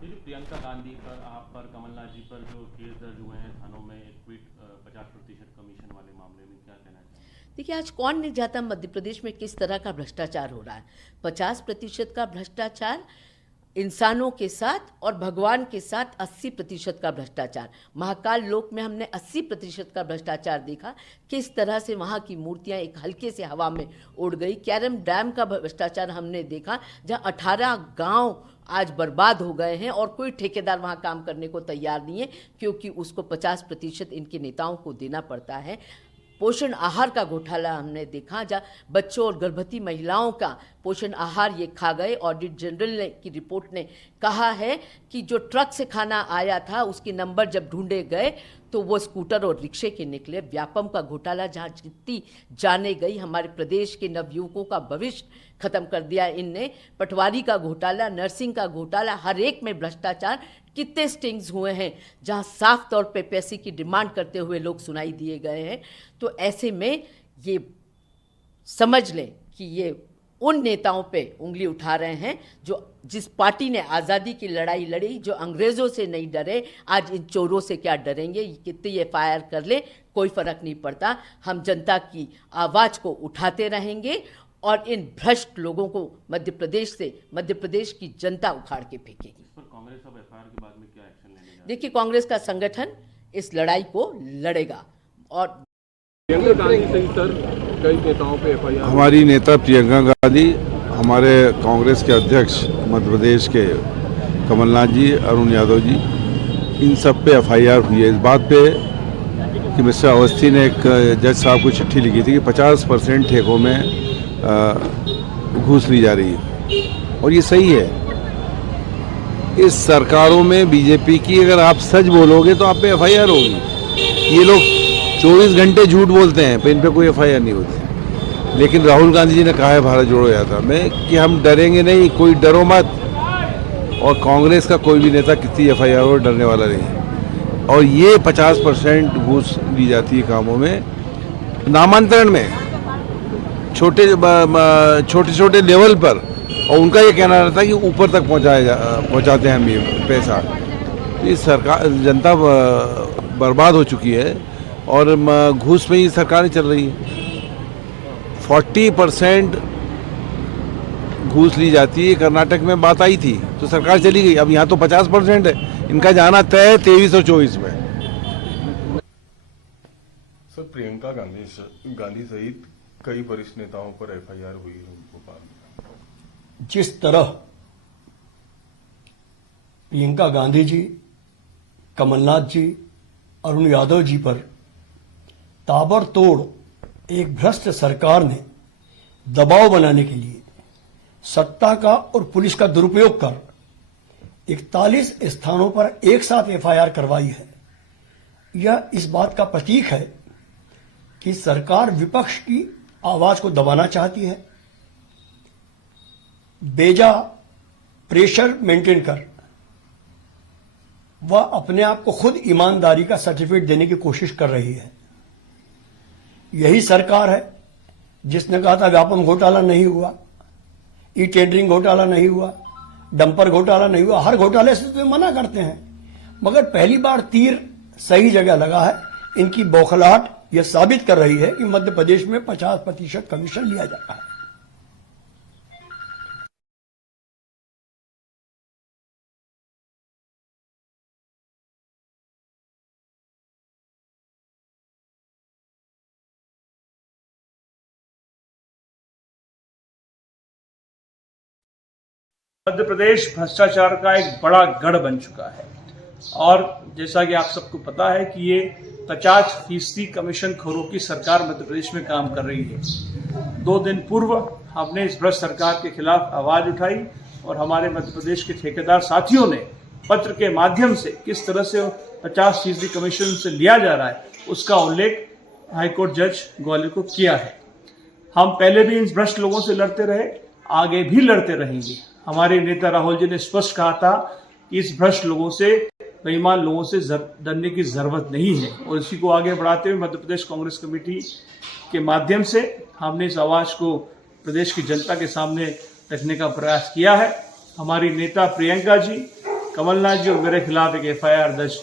देखिए, प्रियंका गांधी पर, आप पर, कमलनाथ जी पर जो केस दर्ज हुए हैं थानों में क्विट 50% कमीशन वाले मामले में, क्या कहना चाहिए? देखिए, आज कौन नहीं जाता मध्य प्रदेश में किस तरह का भ्रष्टाचार हो रहा है। 50% का भ्रष्टाचार इंसानों के साथ और भगवान के साथ 80% का भ्रष्टाचार। महाकाल लोक में हमने 80% का भ्रष्टाचार देखा, किस तरह से वहाँ की मूर्तियाँ एक हल्के से हवा में उड़ गई। कैरम डैम का भ्रष्टाचार हमने देखा, जहाँ 18 गांव आज बर्बाद हो गए हैं और कोई ठेकेदार वहाँ काम करने को तैयार नहीं है, क्योंकि उसको 50% इनके नेताओं को देना पड़ता है। पोषण आहार का घोटाला हमने देखा, जहाँ बच्चों और गर्भवती महिलाओं का पोषण आहार ये खा गए। ऑडिट जनरल की रिपोर्ट ने कहा है कि जो ट्रक से खाना आया था उसके नंबर जब ढूंढे गए तो वो स्कूटर और रिक्शे के निकले। व्यापम का घोटाला, जहाँ जितनी जाने गई, हमारे प्रदेश के नवयुवकों का भविष्य खत्म कर दिया इनने। पटवारी का घोटाला, नर्सिंग का घोटाला, हर एक में भ्रष्टाचार। कितने स्टिंग्स हुए हैं जहां साफ तौर पे पैसे की डिमांड करते हुए लोग सुनाई दिए गए हैं। तो ऐसे में ये समझ लें कि ये उन नेताओं पे उंगली उठा रहे हैं जो जिस पार्टी ने आज़ादी की लड़ाई लड़ी, जो अंग्रेज़ों से नहीं डरे, आज इन चोरों से क्या डरेंगे। कितनी एफआईआर कर ले, कोई फ़र्क नहीं पड़ता। हम जनता की आवाज़ को उठाते रहेंगे और इन भ्रष्ट लोगों को मध्य प्रदेश की जनता उखाड़ के फेंकेगी। इस पर कांग्रेस अब एफआईआर के बाद में क्या एक्शन लेने जा रही है? देखिए, कांग्रेस का संगठन इस लड़ाई को लड़ेगा। और प्रियंका गांधी सहित सर कई नेताओं पे एफआईआर। हमारी नेता प्रियंका गांधी, हमारे कांग्रेस के अध्यक्ष मध्य प्रदेश के कमलनाथ जी, अरुण यादव जी, इन सब पे एफआईआर हुई है इस बात पे कि मिस्टर अवस्थी ने एक जज साहब को चिट्ठी लिखी थी कि 50% ठेकों में घूस ली जा रही है, और ये सही है। इस सरकारों में बीजेपी की अगर आप सच बोलोगे तो आप पे एफआईआर होगी। ये लोग 24 घंटे झूठ बोलते हैं पर इन पे कोई एफआईआर नहीं होती। लेकिन राहुल गांधी जी ने कहा है भारत जोड़ो यात्रा में कि हम डरेंगे नहीं, कोई डरो मत। और कांग्रेस का कोई भी नेता कितनी एफआईआर हो डरने वाला नहीं है। और ये 50% घूस ली जाती है कामों में, नामांतरण में, छोटे छोटे लेवल पर। और उनका ये कहना रहता है कि ऊपर तक पहुंचाते हैं हम ये पैसा। ये सरकार, जनता बर्बाद हो चुकी है और घूस में ही सरकारें चल रही है। 40% घूस ली जाती है। कर्नाटक में बात आई थी तो सरकार चली गई, अब यहाँ तो 50% है। इनका जाना तय है 23 और 24 में। सर, प्रियंका गांधी सहित कई वरिष्ठ नेताओं पर एफआईआर हुई है भोपाल में। जिस तरह प्रियंका गांधी जी, कमलनाथ जी, अरुण यादव जी पर ताबड़तोड़ एक भ्रष्ट सरकार ने दबाव बनाने के लिए सत्ता का और पुलिस का दुरुपयोग कर 41 स्थानों पर एक साथ एफआईआर करवाई है, यह इस बात का प्रतीक है कि सरकार विपक्ष की आवाज को दबाना चाहती है। बेजा प्रेशर मेंटेन कर वह अपने आप को खुद ईमानदारी का सर्टिफिकेट देने की कोशिश कर रही है। यही सरकार है जिसने कहा था व्यापम घोटाला नहीं हुआ, ई टेंडरिंग घोटाला नहीं हुआ, डंपर घोटाला नहीं हुआ। हर घोटाले से तो मना करते हैं, मगर पहली बार तीर सही जगह लगा है। इनकी बौखलाहट यह साबित कर रही है कि मध्य प्रदेश में 50% कमीशन लिया जा रहा है। मध्य प्रदेश भ्रष्टाचार का एक बड़ा गढ़ बन चुका है और जैसा कि आप सबको पता है कि ये 50% कमीशन खोरों की सरकार मध्य प्रदेश में काम कर रही है। 2 दिन पूर्व हमने इस भ्रष्ट सरकार के खिलाफ आवाज उठाई और हमारे मध्य प्रदेश के ठेकेदार साथियों ने पत्र के माध्यम से किस तरह से 50% कमीशन से लिया जा रहा है उसका उल्लेख हाईकोर्ट जज ग्वालियर को किया है। हम पहले भी इन भ्रष्ट लोगों से लड़ते रहे, आगे भी लड़ते रहेंगे। हमारे नेता राहुल जी ने स्पष्ट कहा था कि इस भ्रष्ट लोगों से, बेईमान लोगों से डरने की जरूरत नहीं है। और इसी को आगे बढ़ाते हुए मध्य प्रदेश कांग्रेस कमेटी के माध्यम से हमने इस आवाज को प्रदेश की जनता के सामने रखने का प्रयास किया है। हमारी नेता प्रियंका जी, कमलनाथ जी और मेरे खिलाफ एक एफआईआर दर्ज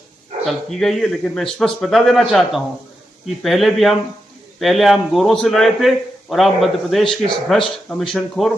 कल की गई है। लेकिन मैं स्पष्ट बता देना चाहता हूं कि पहले हम गोरों से लड़े थे और अब मध्य प्रदेश के इस भ्रष्ट कमीशन खोर